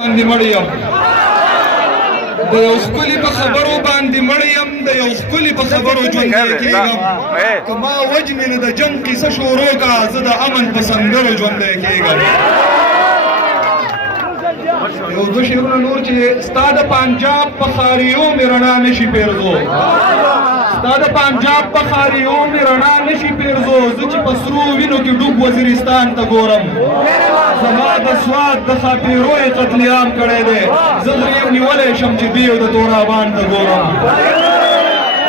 باندې مړیم د یو ښکلي په خبرو باندې مړیم د یو ښکلي په خبرو ژوندی کېږم که ما وجنې نو د جنګ قصه شروع کړه زه د امن په سندرو ژوندی کېږم یو دوه شعرونه نور چې ستا د پنجاب په خاریو مې رڼا نشي پیرزو ستا د پنجاب په خاریو مې رڼا نشي پیرزو زه چې په سرو وینو کې ډوب وزیرستان ته ګورم زما د سوات د ښاپیرو یې قتل عام کړی دی زه غریو نیولی شم چې دیو د تورابان ته ګورم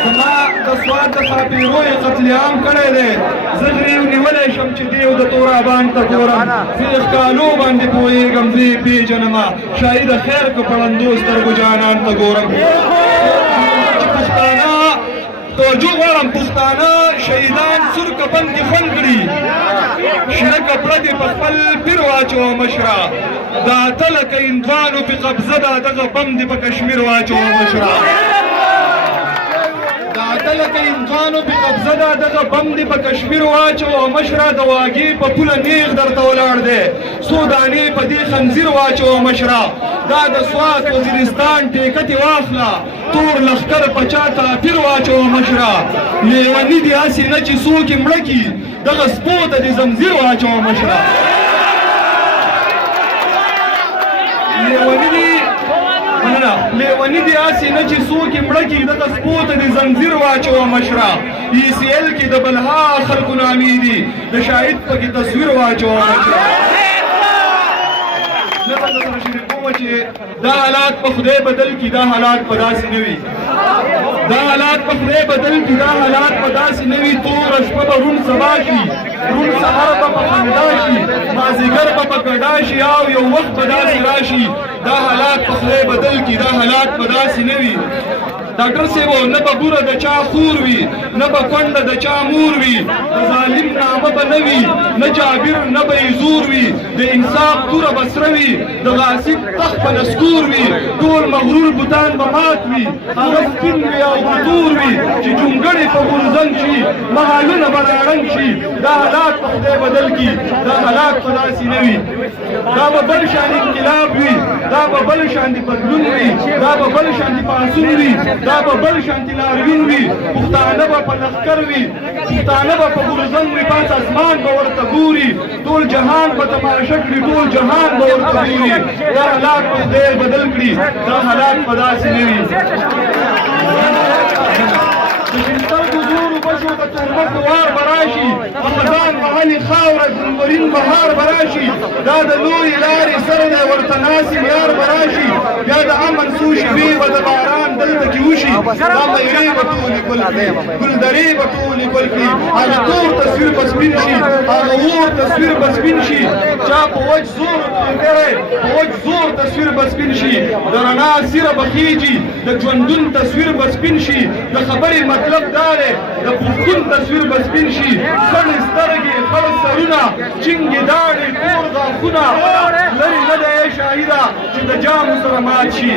زما د سوات د ښاپیرو یې قتل عام کړی دی زه غریو نیولی شم چې دیو د تورابان ته ګورم فیخ کالو باندې پوهېږم زه یې پېژنمه شاهي د خیر که پړندو سترګو جانان ته ګورم چې پښتانه توجه غواړم پښتانه شهیدان سور کفن کې خوند کړي شنه کپړه دې په خپل پیر واچوه مشره دا اته لکه هندوانو پې قبضه ده دغه بم دې په کشمیر واچوه مشره دا اته لکه هندوانو پې قبضه ده دغه بم دې په کشمیر واچوه مشره د واګې په پوله نیغ درته ولاړ دی څو دانې په دې خنځیر واچوه مشره دا د سوات وزیرستان ټیکه دې واخله تور لښکر په چا تاثیر واچوه مشره لیوني دې هسې نه چې څوک یې مړه کي دغه سپو ته دې زمزیر واچوه مشره لیوني دې هسې نه چې څوک یې مړه کي دغه سپو ته دې زنځیر واچوه مشره ای سی ایل کې د بلها خلکو نامې دي د شاهد پکې تصویر واچوه مشره نه به درسره شریکومه چې دا حالات په خدای بدل کړي دا حالات په داسې نه وي دا حالات په خدای بدل کړي دا حالات په داسې نه وي توره شپه به روڼ سبا شي روڼ سهار به په خندا شي مازدیګر به په ګډا شي او یو وخت به داسې راشي دا حالات په خدای بدل کړي دا حالات په داسې نه وي ډاکټر صاحب نه به بوره د چا خور وي نه به کونډه د چا مور وي د ظالم نامه به نه وي نه جابر نه به یې زور وي د انصاف توره به سره وي د غاصب تخت به نسکور وي ټول مغرور بوتان به مات وي هغه سپین وي او بطور وي چې جونګړې په غورځنګ شي مهالونه به راړنګ شي دا حالات په خدای بدل کړي دا حالات په داسې نه وي دا به بل شان انقلاب وي دا به بل شان بدلون وي دا به بل شان پاڅون وي دا به بل شانتي لاروین وي پښتانه به په لښکر وي پښتانه به په غورځنګ وي پاس اسمان به ورته ګوري ټول جهان به تماشه کړي ټول جهان به ورته ګوري دا حالات په خدای بدل کړي دا حالات په داسې نه وي د سترګو زورو بشو د تهمتو وار به راشي په خزان محلې خاوره ګلورین بهار به راشي دا د لویې لارې سره دی ورته ناسم یار به راشي بیا د امن څو شپې به د باران دلته کې وشي دا میرې به ټولې ګل کړي ګلدرې به ټولې ګل کړي هغه تور تصویر به سپین شي هغه اور تصویر به سپین شي چا په وچ زور کړی په وچ زور تصویر به سپین شي د رڼا سیره به خیږي د ژوندون تصویر به سپین شي د خبرې مطلب دا دی د پښتون تصویر به سپین شي سڼې سترګې خړ سرونه چینګې داړې تور غاښونه لرې نه دی شاهده چې د جامو سره مات شي